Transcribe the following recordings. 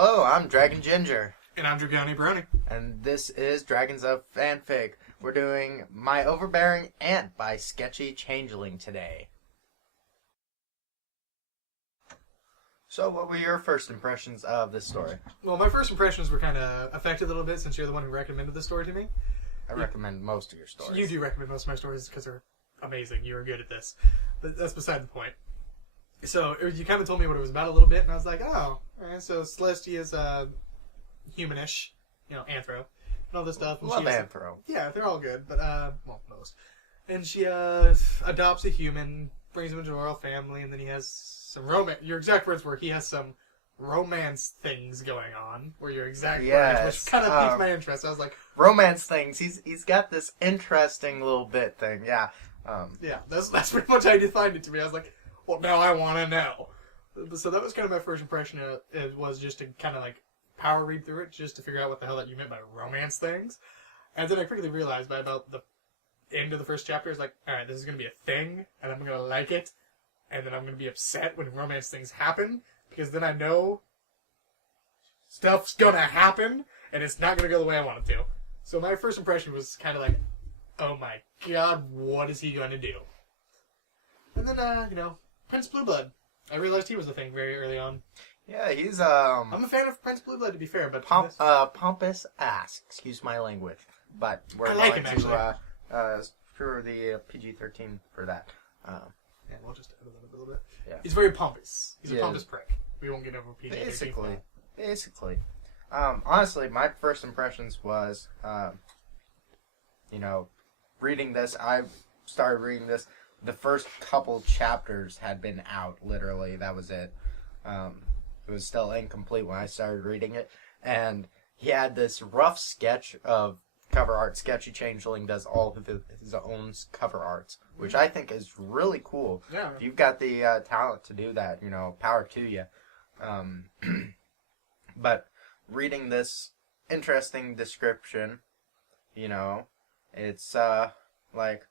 Hello, I'm Dragon Ginger. And I'm Dragoni Brony. And this is Dragons of Fanfic. We're doing My Overbearing Aunt by Sketchy Changeling today. So what were your first impressions of this story? Well, my first impressions were kind of affected a little bit since you're the one who recommended the story to me. I recommend most of your stories. You do recommend most of my stories because they're amazing. You are good at this. But that's beside the point. So you kind of told me what it was about a little bit, and I was like, oh, alright, so Celestia is humanish, anthro, and all this stuff. And Love anthro. Yeah, they're all good, but, well, most. And she adopts a human, brings him into a royal family, and then he has some romance. Your exact words were, he has some romance things going on, were your exact words, which kind of piqued my interest. I was like... Romance things. He's got this interesting little bit thing, yeah. Yeah, that's pretty much how you defined it to me. I was like, well, now I want to know. So that was kind of my first impression. It was just to kind of like power read through it, just to figure out what the hell that you meant by romance things. And then I quickly realized by about the end of the first chapter, it's like, alright, this is going to be a thing, and I'm going to like it, and then I'm going to be upset when romance things happen, because then I know stuff's going to happen, and it's not going to go the way I want it to. So my first impression was kind of like, oh my god, what is he going to do? And then, Prince Blueblood. I realized he was a thing very early on. Yeah, he's, I'm a fan of Prince Blueblood, to be fair, but... pompous ass. Excuse my language. But we're like going him, to, screw the PG-13 for that. Yeah, we'll just edit that a little bit. Yeah. He's very pompous. He's a pompous prick. We won't get over PG-13. Basically. Honestly, my first impressions was, reading this. I started reading this. The first couple chapters had been out, literally. That was it. It was still incomplete when I started reading it. And he had this rough sketch of cover art. Sketchy Changeling does all of his own cover arts, which I think is really cool. Yeah. If you've got the talent to do that, power to you. But reading this interesting description, it's like,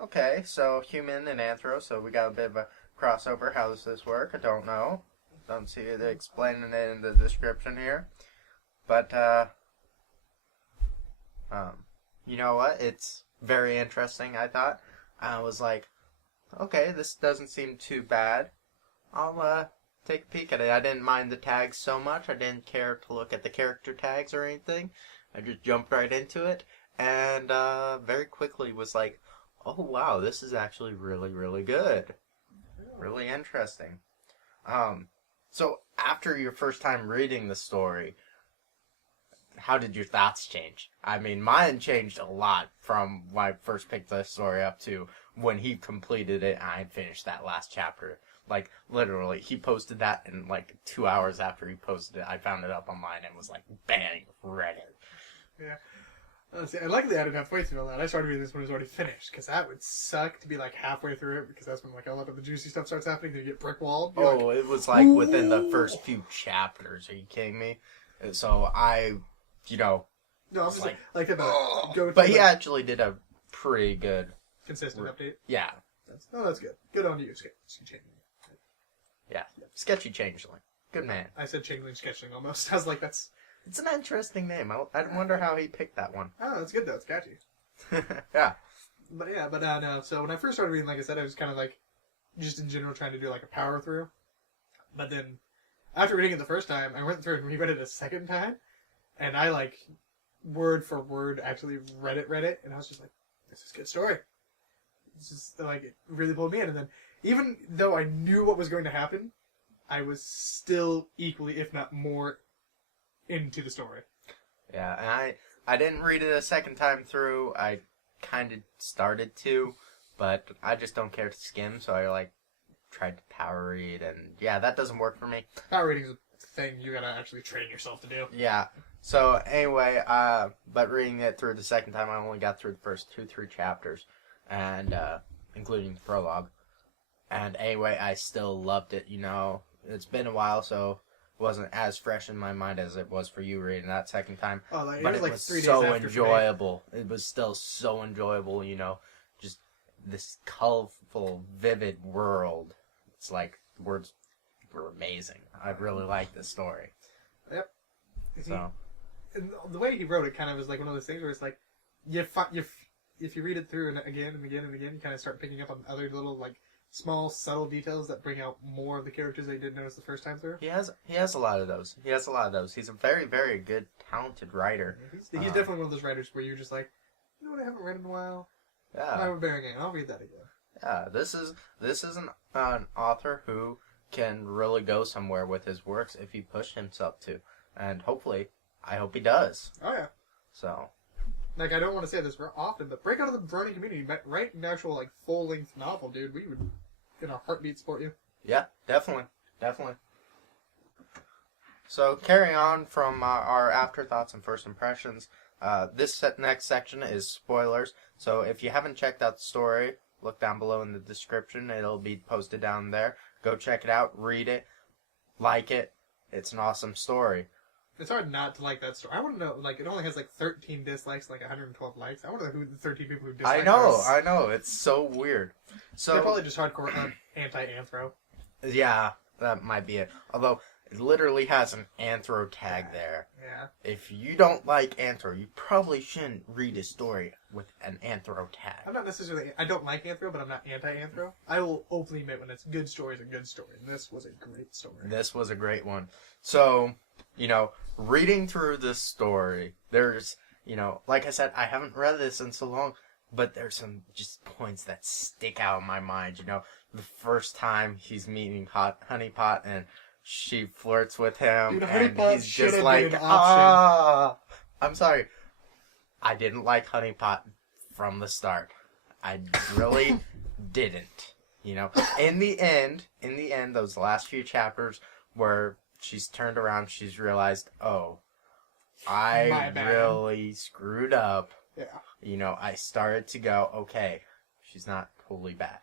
okay, so human and anthro, so we got a bit of a crossover. How does this work? I don't know. Don't see it explaining it in the description here. But, you know what? It's very interesting, I thought. I was like, okay, this doesn't seem too bad. I'll, take a peek at it. I didn't mind the tags so much. I didn't care to look at the character tags or anything. I just jumped right into it. And, very quickly was like, oh wow, this is actually really, really good. Really interesting. So after your first time reading the story, how did your thoughts change? I mean, mine changed a lot from when I first picked the story up to when he completed it and I finished that last chapter. Like, literally, he posted that and like 2 hours after he posted it, I found it up online and was like, bang, read it. Yeah. See, I like the added halfway through all that. I started reading this when it was already finished, because that would suck to be like halfway through it, because that's when like a lot of the juicy stuff starts happening. You get brick walled. Oh, it was like within the first few chapters. Are you kidding me? So I, No, I'm just like that. But he actually did a pretty good, consistent update. Yeah. That's good. Good on you, Sketchy Changeling. Yeah, Sketchy Changeling. Good man. I said Changeling Sketchling almost. I was like, that's... It's an interesting name. I wonder how he picked that one. Oh, that's good though. It's catchy. Yeah. But no. So when I first started reading, like I said, I was kind of like, just in general trying to do like a power through. But then, after reading it the first time, I went through and reread it a second time, and I like, word for word, actually read it, and I was just like, this is a good story. It's just like, it really pulled me in. And then, even though I knew what was going to happen, I was still equally, if not more, into the story. Yeah, and I didn't read it a second time through. I kind of started to, but I just don't care to skim, so I like tried to power read, and yeah, that doesn't work for me. Power reading is a thing you gotta actually train yourself to do. Yeah. So anyway, but reading it through the second time, I only got through the first 2-3 chapters, and including the prologue. And anyway, I still loved it. It's been a while, so wasn't as fresh in my mind as it was for you reading that second time. Oh, like, but it was like 3 days so after enjoyable. It was still so enjoyable, just this colorful, vivid world. It's like, the words were amazing. I really liked this story. Yep. So. And the way he wrote it kind of is like one of those things where it's like, if you read it through and again and again and again, you kind of start picking up on other little, like, small, subtle details that bring out more of the characters that you didn't notice the first time through. He has a lot of those. He's a very, very good, talented writer. He's definitely one of those writers where you're just like, you know what, I haven't read in a while. Yeah. I'm bearing it. I'll read that again. Yeah, this is an author who can really go somewhere with his works if he pushed himself to. And hopefully, I hope he does. Oh, yeah. So. Like, I don't want to say this often, but break out of the brony community, write an actual, like, full-length novel, dude. We would, in a heartbeat, support you. Yeah, definitely. So, carrying on from our afterthoughts and first impressions, this next section is spoilers. So, if you haven't checked out the story, look down below in the description. It'll be posted down there. Go check it out, read it, like it. It's an awesome story. It's hard not to like that story. I want to know, like, it only has, like, 13 dislikes, like, 112 likes. I want to know who the 13 people who dislike I know. It's so weird. So they're probably just hardcore anti-anthro. Yeah, that might be it. Although, it literally has an anthro tag there. Yeah. If you don't like anthro, you probably shouldn't read a story with an anthro tag. I'm not necessarily... I don't like anthro, but I'm not anti-anthro. I will openly admit when it's good story, a good story. And this was a great story. This was a great one. So, reading through this story, there's, like I said, I haven't read this in so long, but there's some just points that stick out in my mind. The first time he's meeting Honeypot and she flirts with him, dude, and Honeypot he's just like, I'm sorry. I didn't like Honeypot from the start. I really didn't. In the end, those last few chapters where she's turned around, she's realized, oh, I really screwed up. Yeah. I started to go, okay, she's not totally bad.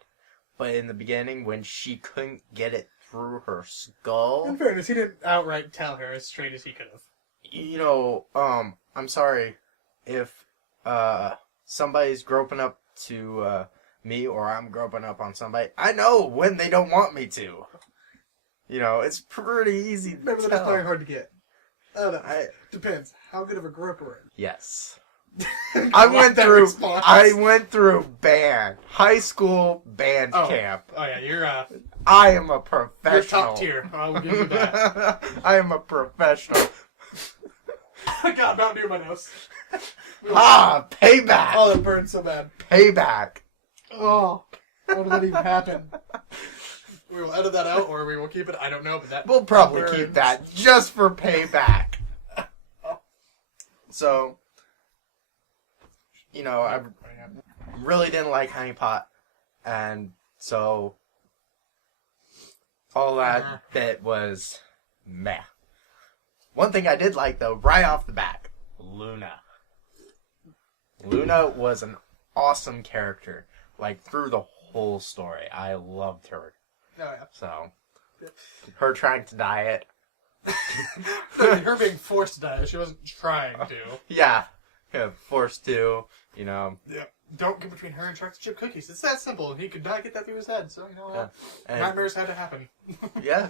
But in the beginning, when she couldn't get it through her skull... In fairness, he didn't outright tell her as straight as he could have. I'm sorry if somebody's groping up to me or I'm groping up on somebody. I know when they don't want me to. It's pretty easy to Maybe tell. that's very hard to get. I don't know. Depends. How good of a groper? Yes. I went through high school band camp. Oh yeah, I am a professional. You're top tier. I will give you that. I am a professional. God, Mountain Dew in my nose. Payback. Oh, it burned so bad. Payback. Oh, how did that even happen? We will edit that out, or we will keep it. I don't know, but that we'll probably keep that just for payback. So, I really didn't like Honeypot, and so all that bit was meh. One thing I did like, though, right off the bat, Luna. Luna was an awesome character, like, through the whole story. I loved her. Oh, yeah. So, her trying to diet. Her being forced to diet. She wasn't trying to. Yeah, forced to, Yeah. Don't get between her and chocolate chip cookies. It's that simple, and he could not get that through his head, so, And, nightmares had to happen. Yeah.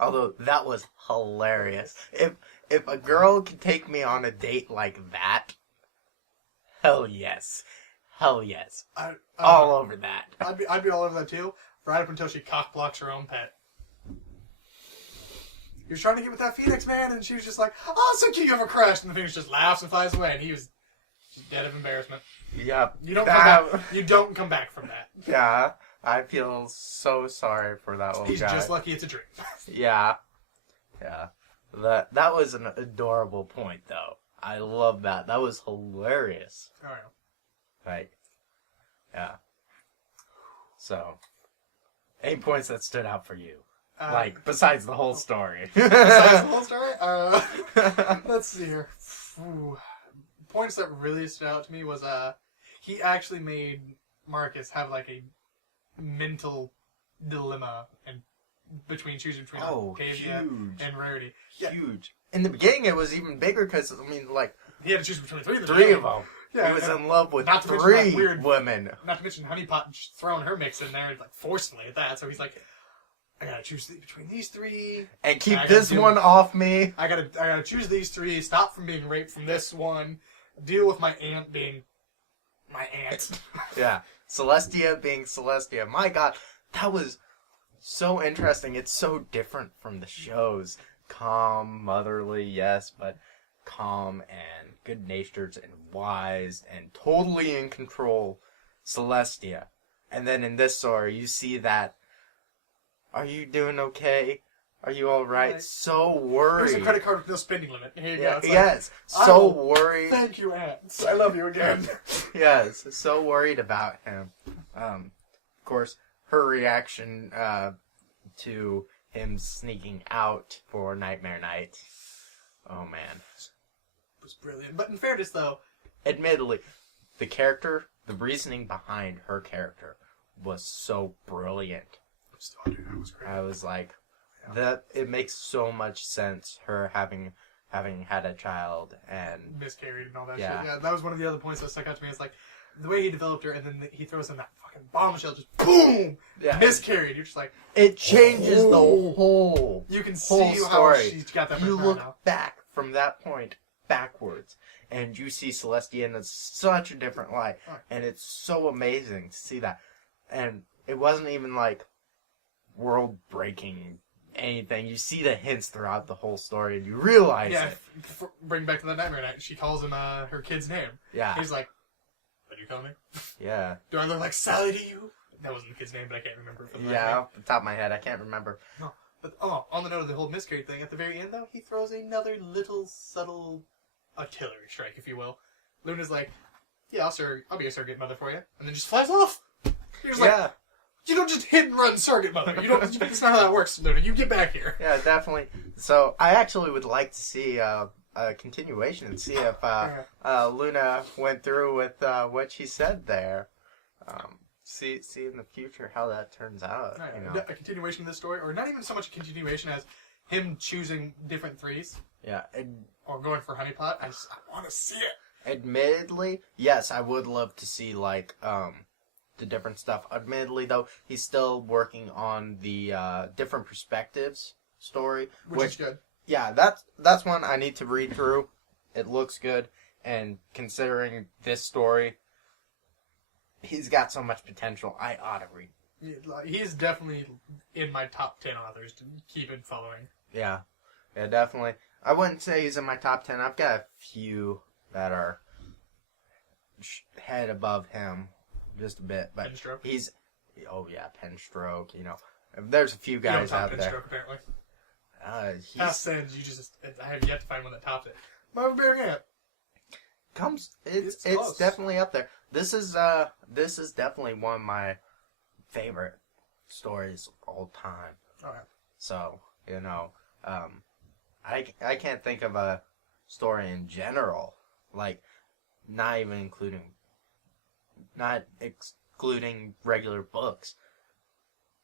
Although, that was hilarious. If a girl could take me on a date like that, hell yes. Hell yes. All over that. I'd be all over that, too, right up until she cock-blocks her own pet. He was trying to get with that Phoenix, man, and she was just like, oh, so cute, you have a crush, and the Phoenix just laughs and flies away, and he was just dead of embarrassment. Yep. You don't come back from that. Yeah. I feel so sorry for that little guy. He's just lucky it's a dream. Yeah. That was an adorable point, though. I love that. That was hilarious. Oh, yeah. Like, yeah. So, 8 points that stood out for you. Besides the whole story. Besides the whole story? Let's see here. Points that really stood out to me was, he actually made Marcus have, like, a mental dilemma and between choosing between Octavia and Rarity. Yeah. Huge. In the beginning, it was even bigger because, he had to choose between three of them. Yeah, he was in love with three women. Not to mention Honeypot just throwing her mix in there, like, forcefully at that. So he's like, I gotta choose between these three. And keep this one off me. I gotta choose these three, stop from being raped from this one, deal with my aunt being my aunt. Yeah. Celestia being Celestia. My God, that was so interesting. It's so different from the shows. Calm, motherly, yes, but calm and good-natured and wise and totally in control Celestia. And then in this story, you see that, are you doing okay? Are you alright? Right. So worried. Here's a credit card with no spending limit. Here you go. It's yes. So worried. Thank you, Aunt. I love you again. Yes. So worried about him. Of course, her reaction to him sneaking out for Nightmare Night. Oh, man. It was brilliant. But in fairness, though... Admittedly, the reasoning behind her character was so brilliant. That was great. I was like... That it makes so much sense, her having had a child and miscarried and all that shit. Yeah, that was one of the other points that stuck out to me. It's like the way he developed her, and then he throws in that fucking bombshell, just boom, miscarried. You're just like, it changes the whole. You can see how she's got that. You look back from that point backwards, and you see Celestia in such a different light, and it's so amazing to see that. And it wasn't even like world breaking. Anything. You see the hints throughout the whole story and you realize it. Bring back to the Nightmare Night. She calls him her kid's name. Yeah. He's like, what do you call me? Yeah. Do I look like Sally to you? That wasn't the kid's name, but I can't remember. Off the top of my head, I can't remember. No. But, on the note of the whole miscarried thing, at the very end, though, he throws another little subtle artillery strike, if you will. Luna's like, yeah, I'll be a surrogate mother for you. And then just flies off. You're just like... You don't just hit and run surrogate mother. You don't. That's not how that works, Luna. You get back here. Yeah, definitely. So I actually would like to see a continuation and see if Luna went through with what she said there. See in the future how that turns out. You know, a continuation of this story, or not even so much a continuation as him choosing different threes. Yeah. Or going for honeypot. I want to see it. Admittedly, yes, I would love to see like the different stuff. Admittedly, though, he's still working on the different perspectives story, which is good. Yeah, that's one I need to read through. It looks good, and considering this story, he's got so much potential. I ought to read. He's definitely in my top 10 authors to keep it following. Yeah, definitely. I wouldn't say he's in my top 10. I've got a few that are head above him. Just a bit, but Penstroke? He's... Oh, yeah, Penstroke, you know. There's a few guys out there. Penstroke, apparently. He's... Past sends, I have yet to find one that tops it. Marvin Bearing Ant. It's definitely up there. This is definitely one of my favorite stories of all time. Okay. So, you know, I can't think of a story in general, like, not excluding regular books.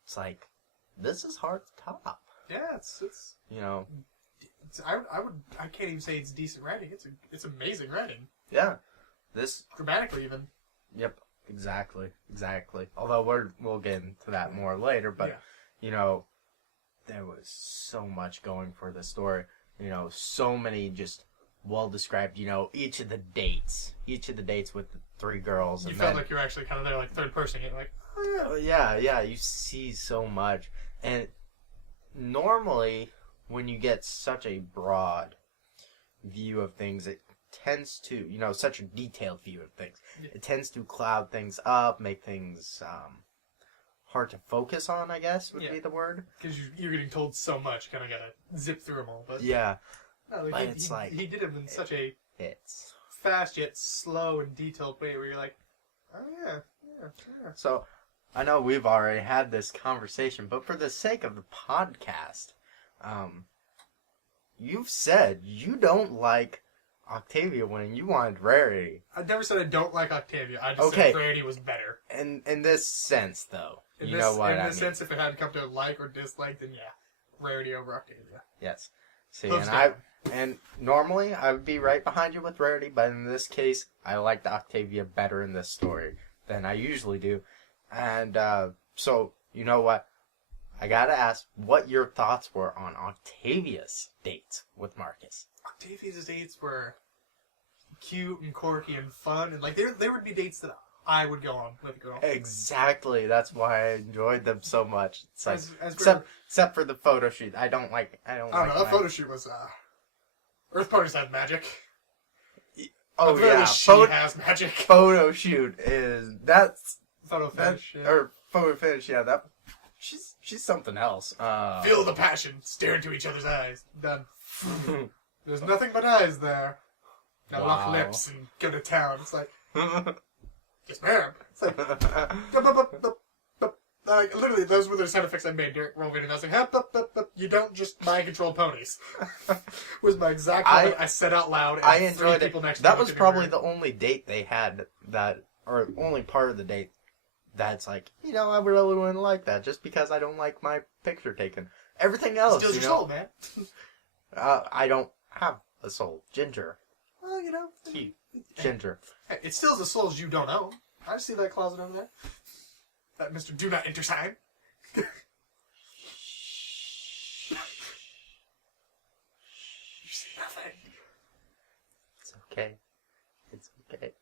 It's like, this is hard to top. Yeah, it's you know, I can't even say it's decent writing. It's amazing writing. Yeah, this grammatically even. Yep, exactly. Although we'll get into that more later, but you know, there was so much going for the story. You know, so many just well described. You know, each of the dates with the three girls. You felt like you were actually kind of there, like third person. You're like, oh yeah. Yeah. You see so much, and normally when you get such a broad view of things, it tends to, you know, such a detailed view of things, it tends to cloud things up, make things hard to focus on, I guess would be the word. Because you're getting told so much, you kind of gotta zip through them all. But yeah, no, but he did it in such a fast yet slow and detailed way where you're like, oh yeah. So I know we've already had this conversation, but for the sake of the podcast, you've said you don't like Octavia winning. You wanted Rarity. I never said I don't like Octavia. I just said Rarity was better. In this sense, though, you know what I mean. In this sense, if it had to come to like or dislike, then yeah, Rarity over Octavia. Yes. See, and normally I would be right behind you with Rarity, but in this case, I liked Octavia better in this story than I usually do. And so, you know what? I gotta ask what your thoughts were on Octavia's dates with Marcus. Octavia's dates were cute and quirky and fun, and like there would be dates that I would go on with a girl. Exactly. That's why I enjoyed them so much. It's like, As except for the photo shoot. I don't like know, that photo shoot was Earth parties have magic. Oh yeah, she has magic. Photo shoot is that's photo finish, or photo finish. Yeah, that she's something else. Feel the passion, stare into each other's eyes. Done. There's nothing but eyes there. Now lock lips and go to town. It's like, yes, ma'am. It's like, like literally, those were the sound effects I made during roll video. I was like, you don't just mind control ponies. Was my exact moment I said out loud. And I enjoyed it. That was probably the the only date they had or only part of the date that's like, I really wouldn't like that just because I don't like my picture taken. Everything else, steals your soul, man. I don't have a soul. Ginger. Well, Ginger. It steals the souls you don't own. I see that closet over there. That Mr. Do Not Enter sign. You see nothing. It's okay. It's okay.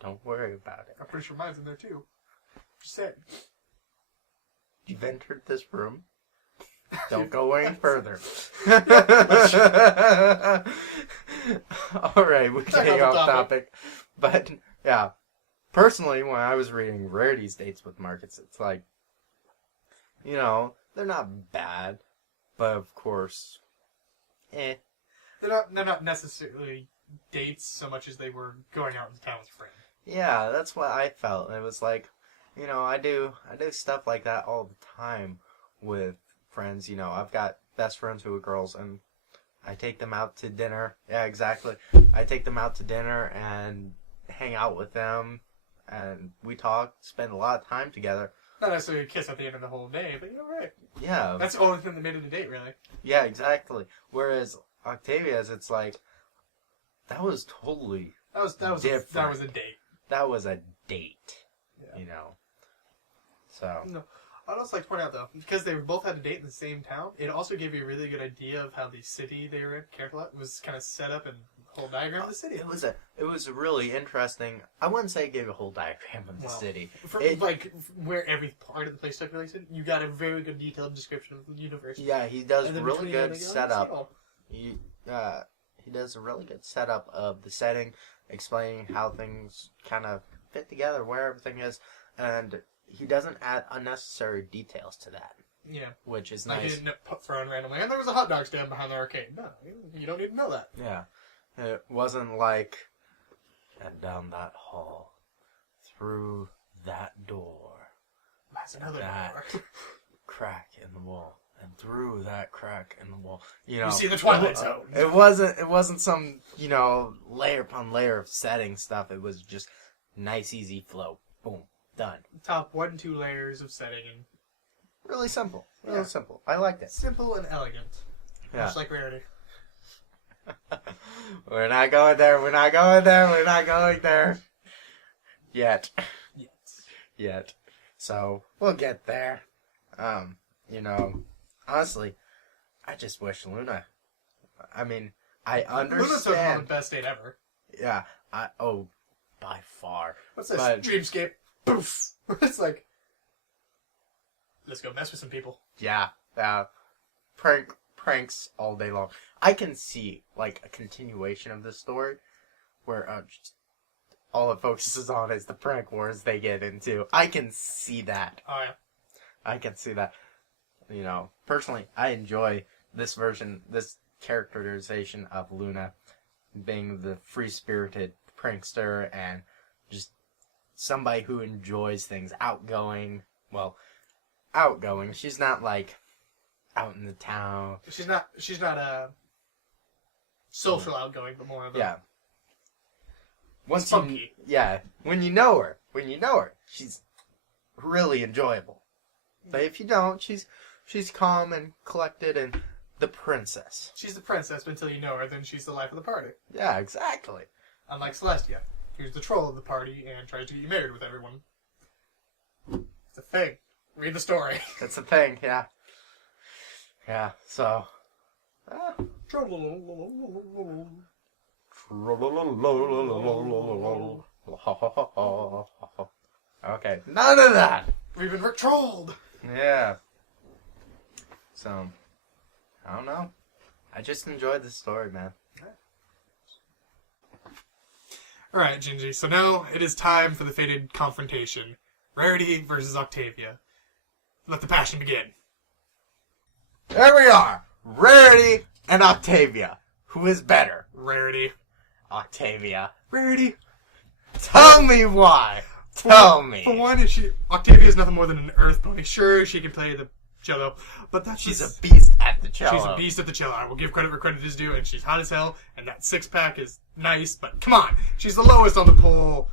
Don't worry about it. I'm pretty sure mine's in there too. Just saying. You've entered this room. Don't go any further. Alright, we're getting off topic. But, yeah. Personally, when I was reading Rarity's dates with Marcus, it's like, they're not bad. But, of course, They're not necessarily dates so much as they were going out into town with a friend. Yeah, that's what I felt. It was like, I do stuff like that all the time with friends. I've got best friends who are girls, and I take them out to dinner. Yeah, exactly. I take them out to dinner and hang out with them, and we talk, spend a lot of time together. Not necessarily a kiss at the end of the whole day, but right. Yeah. That's the only thing that made it a date, really. Yeah, exactly. Whereas Octavia's, it's like, that was totally different. That was a date. That was a date. Yeah. So. No. I'd also like to point out, though, because they both had a date in the same town, it also gave you a really good idea of how the city they were in, Carefulot, was kind of set up and whole diagram of the city. It was really interesting. I wouldn't say it gave a whole diagram of the city. Where every part of the place took place in, you got a very good detailed description of the universe. Yeah, he does really good setup. He does a really good setup of the setting, explaining how things kind of fit together, where everything is, and he doesn't add unnecessary details to that. Yeah. Which is nice. He didn't throw in randomly, and there was a hot dog stand behind the arcade. No, you don't need to know that. Yeah. It wasn't like, and down that hall, through that door, that's another door. Crack in the wall, and through that crack in the wall. You see the Twilight Zone. It wasn't some, layer upon layer of setting stuff. It was just nice, easy flow. Boom. Done. Top 1, 2 layers of setting. And really simple. Really simple. I liked it. Simple and elegant. Yeah. Much like Rarity. We're not going there. We're not going there. We're not going there. Yet. So, we'll get there. Honestly, I just wish Luna. I mean, I understand. Luna's one of the best date ever. Yeah. By far. What's this? Dreamscape. Poof. It's like, let's go mess with some people. Yeah. Pranks all day long. I can see, like, a continuation of this story where all it focuses on is the prank wars they get into. I can see that. Oh, yeah. I can see that. Personally, I enjoy this version, this characterization of Luna being the free-spirited prankster and just somebody who enjoys things, outgoing. Well, outgoing. She's not, like, out in the town. She's not a social outgoing, but more of a... Yeah. Funky. When you know her, she's really enjoyable. But if you don't, she's calm and collected and the princess. She's the princess until you know her, then she's the life of the party. Yeah, exactly. Unlike Celestia, who's the troll of the party and tries to get you married with everyone. It's a thing. Read the story. That's the thing, yeah. Yeah, so... Okay, none of that! We've been trolled! Yeah. So, I don't know. I just enjoyed the story, man. Alright, Gingy, so now it is time for the fated confrontation. Rarity versus Octavia. Let the passion begin. There we are! Rarity and Octavia. Who is better? Rarity. Octavia. Rarity. Tell me why! Tell me! For one, Octavia is nothing more than an earth pony. Sure, she can play the cello, but that's She's a beast at the cello. She's a beast at the cello. I will give credit where credit is due, and she's hot as hell, and that six-pack is nice, but come on! She's the lowest on the pole.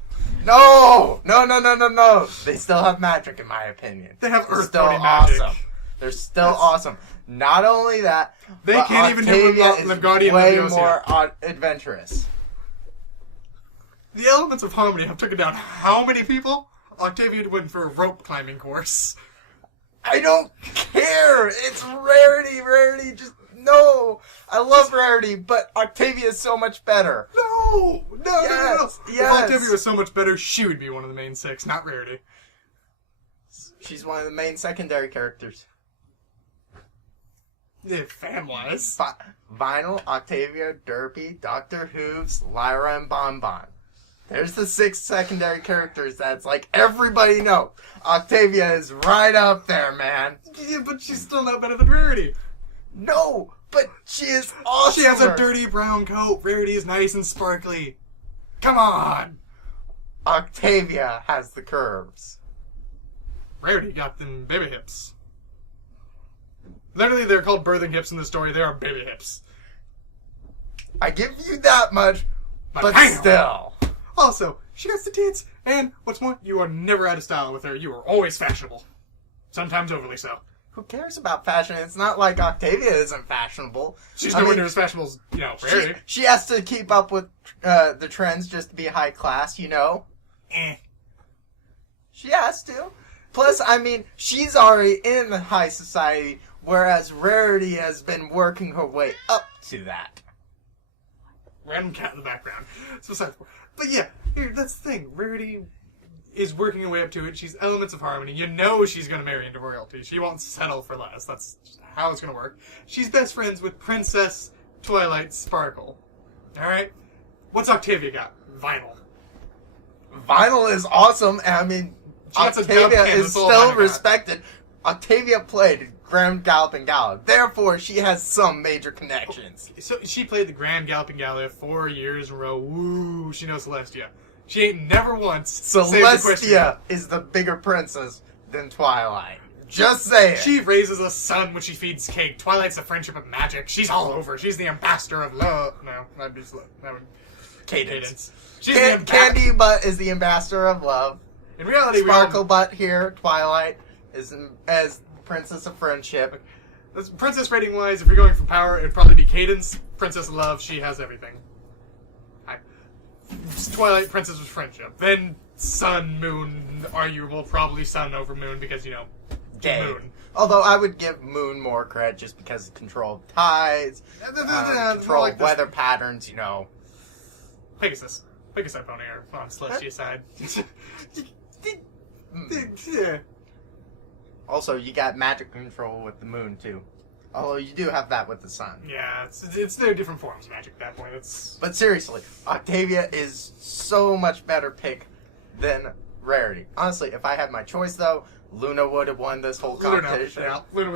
No! No! They still have magic, in my opinion. They have earth still pony magic. Awesome. They're still awesome. Not only that, they can't even do Guardian way more adventurous. The elements of harmony have taken down how many people? Octavia went for a rope climbing course. I don't care. It's Rarity. Rarity, just no. I love Rarity, but Octavia is so much better. No. Yes. If Octavia was so much better, she would be one of the main six, not Rarity. She's one of the main secondary characters. Yeah, fan-wise. Vinyl, Octavia, Derpy, Dr. Hooves, Lyra, and Bonbon. There's the 6 secondary characters that's like everybody knows. Octavia is right up there, man. Yeah, but she's still not better than Rarity. No, but she is awesome. She has a dirty brown coat. Rarity is nice and sparkly. Come on. Octavia has the curves. Rarity got them baby hips. Literally, they're called birthing hips in the story. They are baby hips. I give you that much, but still. Also, she got the tits, and what's more, you are never out of style with her. You are always fashionable. Sometimes overly so. Who cares about fashion? It's not like Octavia isn't fashionable. She's nowhere near as fashionable as, Rarity. She has to keep up with the trends just to be high class, you know? She has to. Plus, she's already in the high society, whereas Rarity has been working her way up to that. Random cat in the background. But yeah, that's the thing. Rarity is working her way up to it. She's elements of harmony. You know she's going to marry into royalty. She won't settle for less. That's how it's going to work. She's best friends with Princess Twilight Sparkle. Alright? What's Octavia got? Vinyl. Vinyl is awesome. Octavia is still respected. Octavia played Grand Galloping Gala. Therefore, she has some major connections. So she played the Grand Galloping Gala 4 years in a row. Woo! She knows Celestia. She ain't never once Celestia is the bigger princess than Twilight. Just saying. She raises a son when she feeds cake. Twilight's the friendship of magic. She's all over. She's the ambassador of love. No, that'd be Cadence. She's Candy Butt is the ambassador of love. In reality, Sparkle Butt here, Twilight, is as Princess of Friendship. Princess rating wise, if you're going for power, it'd probably be Cadence. Princess of Love, she has everything. Twilight, Princess of Friendship. Then Sun, Moon, arguable, probably Sun over Moon because, Gay. Moon. Although I would give Moon more credit just because of control of tides, control of weather patterns, Pegasus pony are on Celestia's side. Also, you got magic control with the moon, too. Although you do have that with the sun. Yeah, it's they're different forms of magic at that point. But seriously, Octavia is so much better pick than Rarity. Honestly, if I had my choice, though, Luna would have won this whole competition. Luna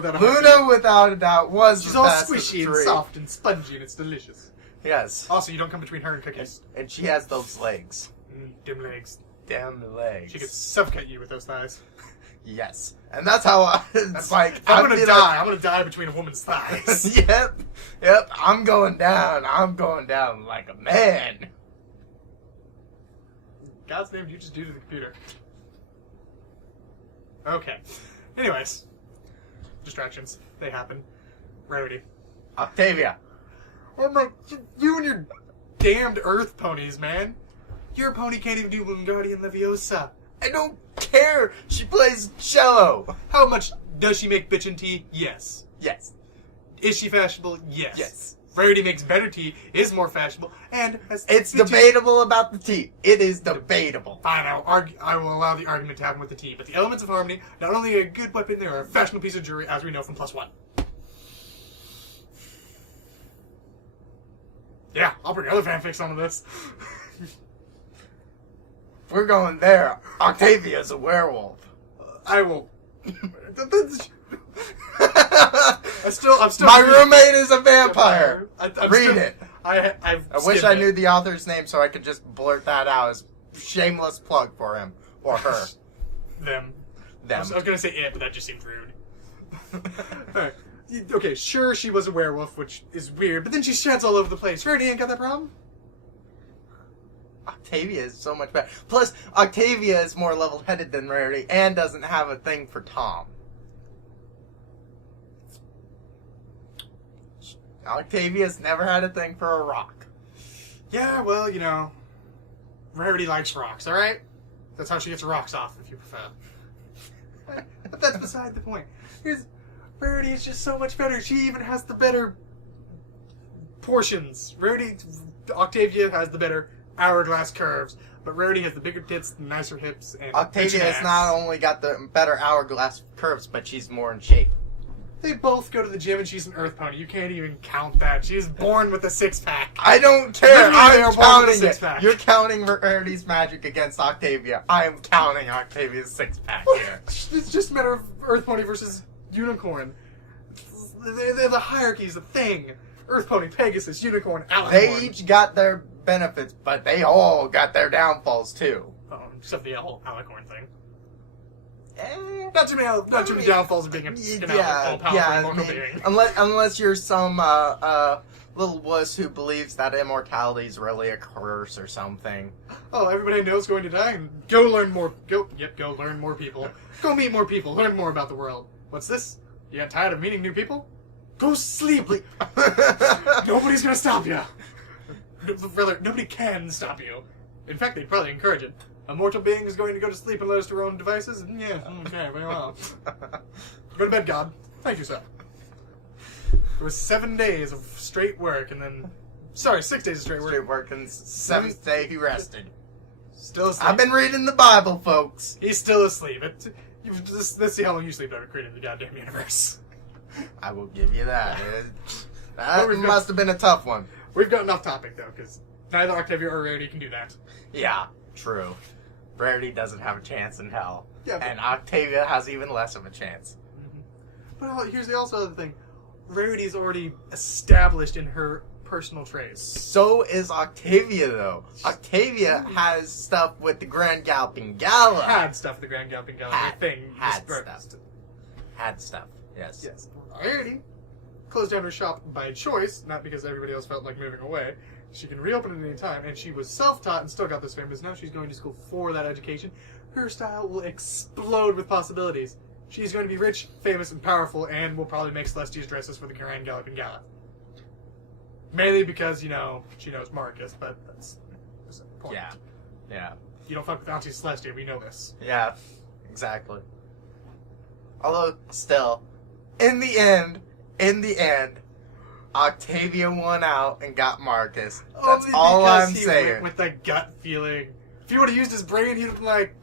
without a doubt was She's the all best squishy of the and soft and spongy, and it's delicious. Yes. Also, you don't come between her and cookies. And she has those legs. Dim legs. Damn the legs. She could suffocate you with those thighs. Yes. And that's how it's like... I'm gonna die. I'm gonna die between a woman's thighs. Yep. I'm going down. Like a man. God's name, you just do to the computer. Okay. Anyways. Distractions. They happen. Rarity. Octavia. Oh my... You and your damned earth ponies, man. Your pony can't even do Wingardium Leviosa. I don't care. She plays cello. How much does she make bitchin' tea? Yes. Yes. Is she fashionable? Yes. Yes. Rarity makes better tea, is more fashionable, and has It's debatable about the tea. It is debatable. Fine, I will allow the argument to happen with the tea, but the elements of harmony, not only a good weapon, they are a fashionable piece of jewelry, as we know from +1. Yeah, I'll bring other fanfics onto this. We're going there. Octavia's a werewolf. I will. I'm still. My roommate is a vampire. Read it. I wish I knew the author's name so I could just blurt that out as shameless plug for him or her. Them. Them. I was gonna say it, but that just seemed rude. Alright. Okay, sure, she was a werewolf, which is weird, but then she sheds all over the place. Rarity ain't got that problem. Octavia is so much better. Plus, Octavia is more level-headed than Rarity and doesn't have a thing for Tom. Octavia's never had a thing for a rock. Yeah, well, you know, Rarity likes rocks, alright? That's how she gets rocks off, if you prefer. But that's beside the point. Rarity is just so much better. She even has the better portions. Octavia has the better hourglass curves, but Rarity has the bigger tits, the nicer hips, and Octavia has not only got the better hourglass curves, but she's more in shape. They both go to the gym and she's an earth pony. You can't even count that. She is born with a six-pack. I don't care. I'm counting it. Pack. You're counting Rarity's magic against Octavia. I am counting Octavia's six-pack here. It's just a matter of earth pony versus unicorn. They're the hierarchy's a thing. Earth pony, Pegasus, unicorn, alicorn. They each got their benefits, but they all got their downfalls too. Oh, except the whole alicorn thing. Eh, Not too many downfalls of being an all-powerful immortal being. Unless you're some little wuss who believes that immortality is really a curse or something. Oh, everybody I know is going to die. Go learn more. Go learn more people. Go meet more people. Learn more about the world. What's this? You got tired of meeting new people? Go sleep. Nobody's gonna stop you. Rather, nobody can stop you. In fact, they'd probably encourage it. A mortal being is going to go to sleep and let us to our own devices? Yeah, okay, very well. Go to bed, God. Thank you, sir. It was 7 days of straight work, and then... Sorry, 6 days of straight work. And 7th day he rested. Still asleep. I've been reading the Bible, folks. He's still asleep. Let's see how long you sleep after creating the goddamn universe. I will give you that. That must have been a tough one. We've gotten off topic, though, because neither Octavia or Rarity can do that. Yeah, true. Rarity doesn't have a chance in hell. Yeah, and Octavia has even less of a chance. Mm-hmm. But here's the also other thing. Rarity is already established in her personal traits. So is Octavia, though. Octavia has stuff with the Grand Galloping Gala. Had stuff with the Grand Galloping Gala. Had stuff. Yes. Yes. Rarity closed down her shop by choice, not because everybody else felt like moving away. She can reopen it at any time, and she was self-taught and still got this fame, because now she's going to school for that education. Her style will explode with possibilities. She's going to be rich, famous, and powerful, and will probably make Celestia's dresses for the Grand Galloping Gala. Mainly because, you know, she knows Marcus, but that's the point. Yeah. You don't fuck with Auntie Celestia, we know this. Yeah, exactly. Although, still, in the end, Octavia won out and got Marcus. That's all I'm saying. Went with the gut feeling. If he would have used his brain, he'd have been like,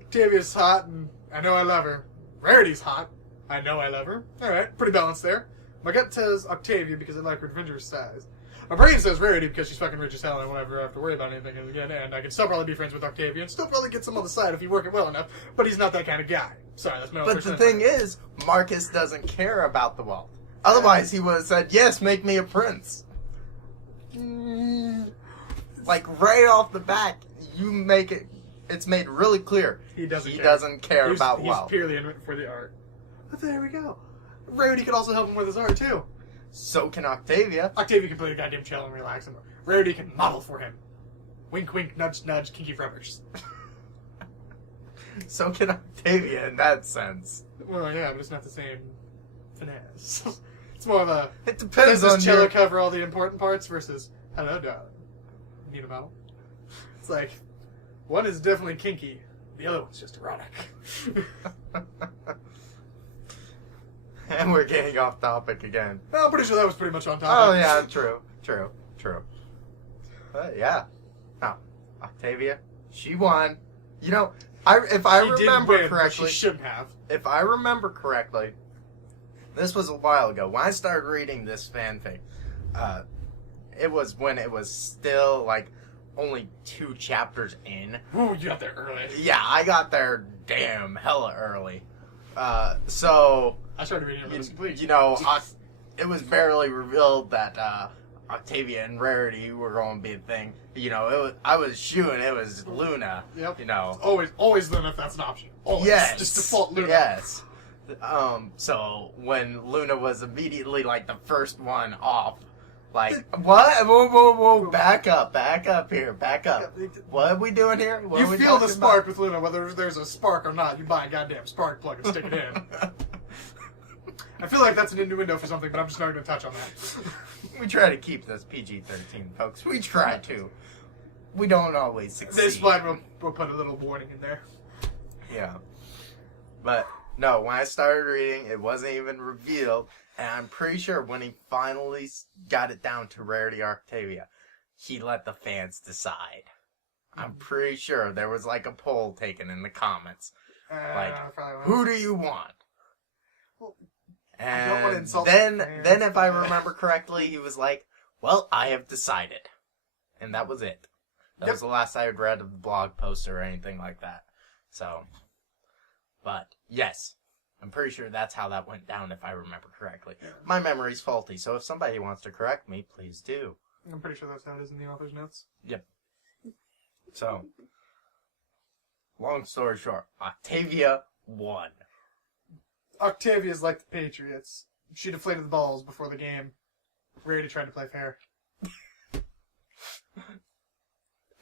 Octavia's hot, and I know I love her. Rarity's hot. I know I love her. Alright, pretty balanced there. My gut says Octavia because I like her adventurous size. My brain says Rarity because she's fucking rich as hell and I won't ever have to worry about anything again, and I can still probably be friends with Octavia and still probably get some on the side if you work it well enough, but he's not that kind of guy. Sorry, that's my own But the thing is, Marcus doesn't care about the wealth. Otherwise, he would have said, yes, make me a prince. Like, right off the bat, you make it, it's made really clear. He doesn't care about wealth. He's purely in it for the art. But there we go. Rarity could also help him with his art, too. So can Octavia. Octavia can play the goddamn cello and relax him. Rarity can model for him. Wink, wink, nudge, nudge, kinky rubbers. So can Octavia in that sense. Well, yeah, but it's not the same finesse. It's more of a... It depends does on this cello cover all the important parts versus, hello, darling. Need a model? It's like, one is definitely kinky. The other one's just erotic. And we're getting off topic again. No, I'm pretty sure that was pretty much on topic. Oh, yeah, true. But, yeah. No, Octavia, she won. You know, if I remember correctly... She shouldn't have. If I remember correctly, this was a while ago. When I started reading this fanfic, it was when it was still, like, only 2 chapters in. Ooh, you got there early. Yeah, I got there hella early. So... I started reading it complete. You know, it was barely revealed that Octavia and Rarity were going to be a thing. You know, I was shooing it was Luna. Yep. You know. Always Luna if that's an option. Always. Yes. Just default Luna. Yes. So when Luna was immediately like the first one off, like, what? Whoa, back up here, back up. What are we doing here? What you are we feel the talking spark about? with Luna, whether there's a spark or not. You buy a goddamn spark plug and stick it in. I feel like that's an innuendo for something, but I'm just not going to touch on that. We try to keep this PG-13, folks. We try to. We don't always succeed. This one, we'll put a little warning in there. Yeah. But, no, when I started reading, it wasn't even revealed. And I'm pretty sure when he finally got it down to Rarity Octavia, he let the fans decide. I'm pretty sure there was like a poll taken in the comments. Like, who do you want? I don't want to And insult then, the fans. then if I remember correctly, he was like, well, I have decided. And that was it. That was the last I had read of the blog post or anything like that. So, but, yes. I'm pretty sure that's how that went down if I remember correctly. Yeah. My memory's faulty, so if somebody wants to correct me, please do. I'm pretty sure that's how it is in the author's notes. Yep. So, long story short, Octavia won. Octavia's like the Patriots. She deflated the balls before the game. Rarity tried to play fair.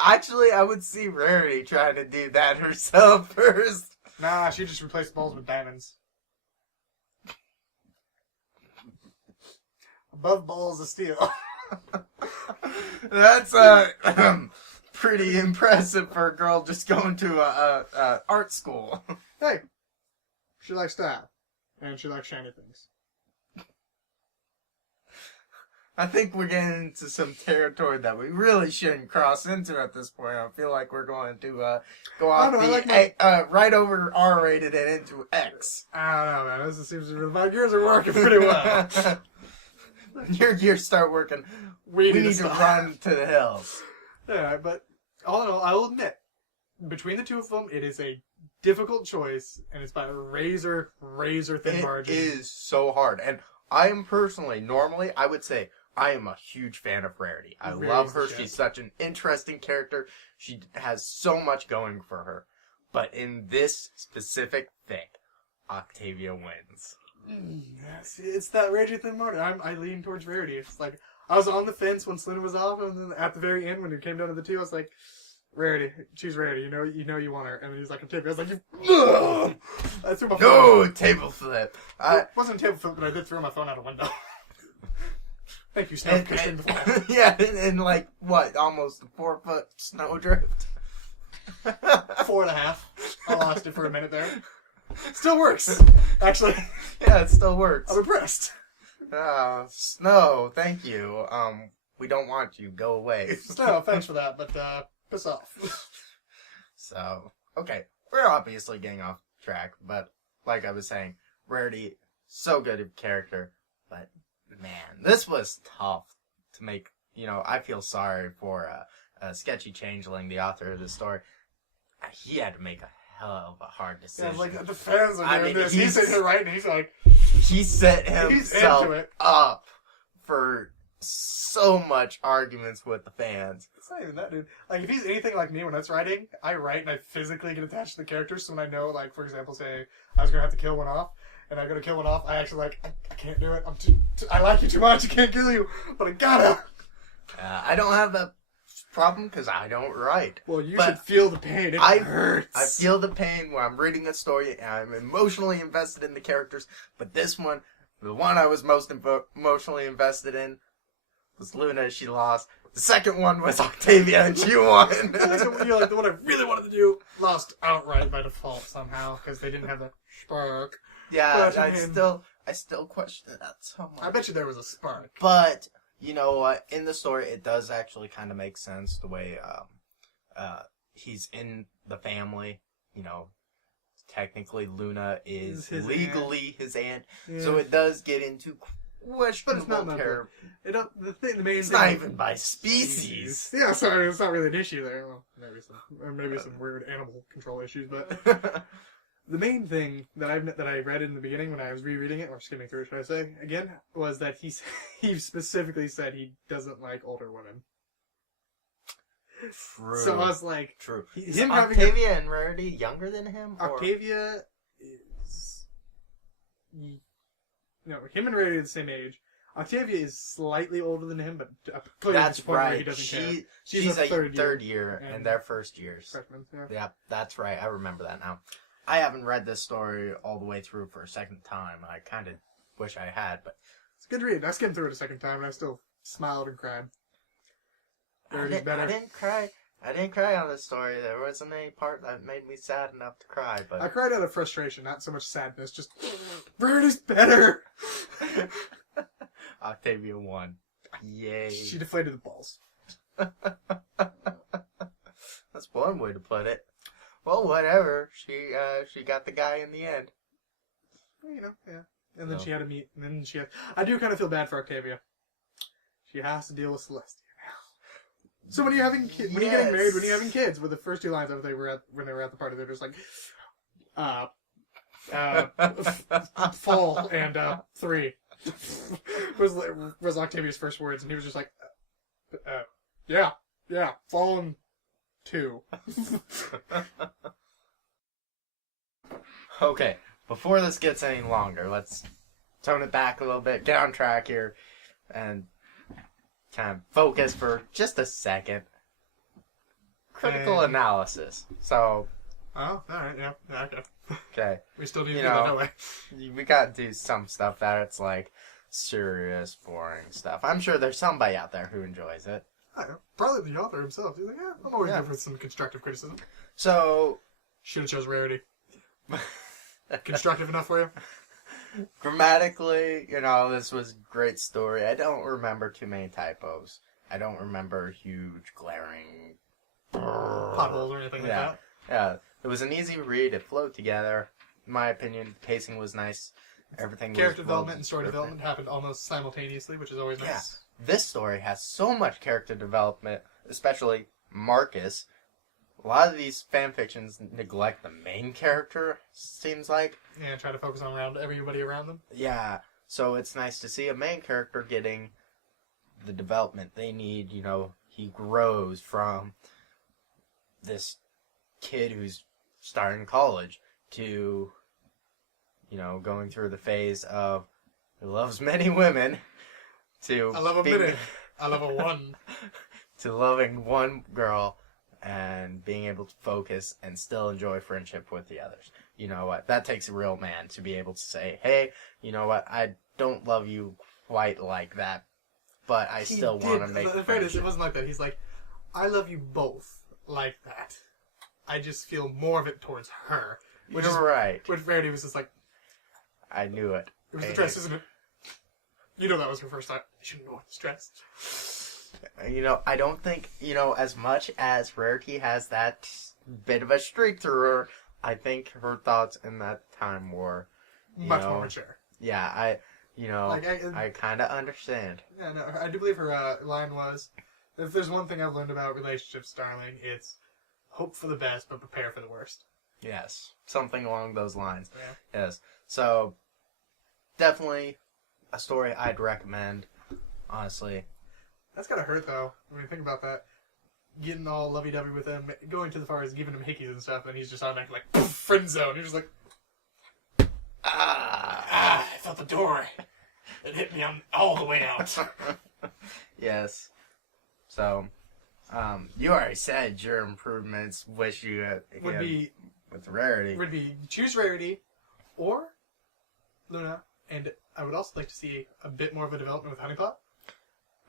Actually, I would see Rarity trying to do that herself first. Nah, she just replaced the balls with diamonds. Above balls of steel. That's pretty impressive for a girl just going to a art school. Hey, she likes style. And she likes shiny things. I think we're getting into some territory that we really shouldn't cross into at this point. I feel like we're going to go off right over R-rated and into X. I don't know, man. This seems to be, my gears are working pretty well. Your gears start working. We need to run to the hills. Yeah, but all in all, I will admit, between the two of them, it is a difficult choice, and it's by a razor thin margin. It is so hard. And I am personally, normally, I would say, I am a huge fan of Rarity. I love her. She's such an interesting character. She has so much going for her. But in this specific fic, Octavia wins. It's that razor thin margin. I lean towards Rarity. It's like, I was on the fence when Selena was off, and then at the very end, when it came down to the two, I was like, Rarity, choose Rarity. You know you want her. And then he's like, Octavia. I was like, I threw my phone No, out. table flip. It wasn't a table flip, but I did throw my phone out a window. Thank you, Snow. Yeah, and like, what, almost a 4-foot snowdrift? 4.5. I lost it for a minute there. Still works, actually. Yeah, it still works. I'm impressed. Snow, thank you. We don't want you. Go away. Snow, thanks for that, but piss off. So, okay. We're obviously getting off track, but like I was saying, Rarity, so good of character, but man, this was tough to make. You know, I feel sorry for Sketchy Changeling, the author of this story. He had to make a hell of a hard decision. Yeah, like, the fans are doing this. He's sitting here writing, he's like... He set himself into it. up for so much arguments with the fans. It's not even that, dude. Like, if he's anything like me when it's writing, I write and I physically get attached to the characters, so when I know, like, for example, say, I was gonna have to kill one off, and I go to kill one off, I actually, like, I can't do it. I like you too much, I can't kill you, but I gotta! I don't have that problem because I don't write. Well, you should feel the pain. It hurts. I feel the pain when I'm reading a story and I'm emotionally invested in the characters. But this one, the one I was most emotionally invested in, was Luna. She lost. The second one was Octavia, and she won. You're like, the one I really wanted to do lost outright by default somehow because they didn't have that spark. Yeah, I still question that so much. I bet you there was a spark. But you know what? In the story, it does actually kind of make sense the way he's in the family. You know, technically Luna is His legally his aunt, Yeah. so it does get into questionable But it's not territory. the main It's thing. not even by species. Yeah, sorry, it's not really an issue there. Well, maybe some weird animal control issues, but the main thing that I read in the beginning when I was rereading it or skimming through it, should I say again, was that he specifically said he doesn't like older women. True. So I was like, True. Is Is Octavia and Rarity younger than him? Octavia is no, him and Rarity are the same age. Octavia is slightly older than him, but clearly That's to the point where right. he doesn't care. She's a third third year, and they're first years. Freshmen, yeah. Yep, that's right. I remember that now. I haven't read this story all the way through for a second time. I kind of wish I had, but It's a good read. I skimmed through it a second time, and I still smiled and cried. Rarity's better. I didn't cry. I didn't cry on this story. There wasn't any part that made me sad enough to cry. But I cried out of frustration, not so much sadness. Just Rarity's better. Octavia won. Yay! She deflated the balls. That's one way to put it. Well, whatever. She got the guy in the end. You know, yeah. And then So. she had to meet. And then she had. I do kind of feel bad for Octavia. She has to deal with Celestia now. So when you're having kids, when you're getting married, when you're having kids, with the first two lines when they were at the party, they're just like, fall and 3 was Octavia's first words, and he was just like, yeah, fall and 2. Okay, before this gets any longer, let's tone it back a little bit, get on track here, and kind of focus for just a second. Critical analysis. So, Oh, alright, yeah, okay. okay, We still need to You do that, know, don't we? we gotta do some stuff that it's like serious, boring stuff. I'm sure there's somebody out there who enjoys it. Probably the author himself. He's like, yeah, I'm always Yeah. good for some constructive criticism. So, Should have chose Rarity. Constructive enough for you? grammatically, you know, this was a great story. I don't remember too many typos. I don't remember huge glaring Potholes or anything like that? Yeah, it was an easy read. It flowed together. In my opinion, the pacing was nice. Everything Character was development and story perfect. development happened almost simultaneously, which is always Yeah. nice. This story has so much character development, especially Marcus. A lot of these fanfictions neglect the main character, seems like. Yeah, try to focus on everybody around them. Yeah, so it's nice to see a main character getting the development they need. You know, he grows from this kid who's starting college to, you know, going through the phase of he loves many women to I love a being- minute. I love a 1. to loving one girl and being able to focus and still enjoy friendship with the others. You know what? That takes a real man to be able to say, hey, you know what? I don't love you quite like that, but I still want to make The a fairness, it friendship. wasn't like that. He's like, I love you both like that. I just feel more of it towards her. Which is You're right. Which Rarity was just like, I knew it. it was the Hey. dress, isn't it? You know that was her first time. You shouldn't know it's dress. You know, I don't think, you know, as much as Rarity has that bit of a streak through her, I think her thoughts in that time were, Much more mature. yeah, I kind of understand. Yeah, no, I do believe her line was, if there's one thing I've learned about relationships, darling, it's hope for the best, but prepare for the worst. Yes, something along those lines. Yeah. Yes, so definitely a story I'd recommend, honestly. That's gotta hurt, though. I mean, think about that. Getting all lovey-dovey with him, going to the far as giving him hickeys and stuff, and he's just automatically like, poof, friend zone. You're just like, I felt the door. It hit me all the way out. Yes. So, you already said your improvements. Wish you had Would be with Rarity. choose Rarity or Luna, and I would also like to see a bit more of a development with Honeypot.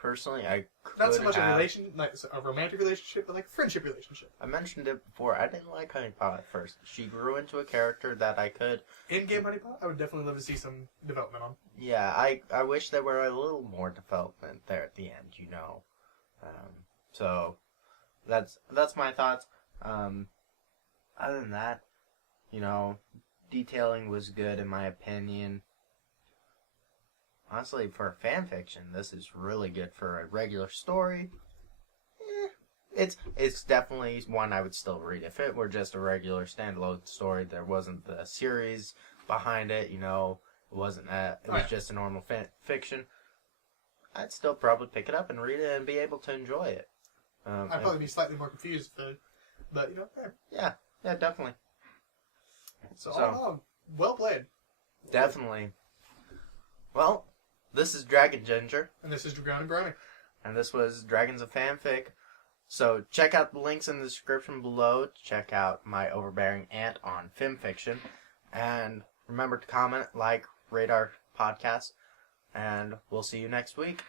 personally, I could Not so much have... a romantic relationship, but like a friendship relationship. I mentioned it before. I didn't like Honeypot at first. She grew into a character that I could... In-game Honeypot, I would definitely love to see some development on. Yeah, I wish there were a little more development there at the end, you know. So, that's my thoughts. Other than that, you know, detailing was good in my opinion. Honestly, for fan fiction, this is really good. For a regular story, it's definitely one I would still read. If it were just a regular standalone story, there wasn't the series behind it, you know, it wasn't it was just a normal fan fiction, I'd still probably pick it up and read it and be able to enjoy it. I'd probably be slightly more confused, but you know, yeah, definitely. So all in all, well played. Definitely. Well, this is Dragon Ginger. And this is Dragon and Brownie. And this was Dragons of Fanfic. So check out the links in the description below. Check out my overbearing aunt on Fanfiction. And remember to comment, like, rate our podcast. And we'll see you next week.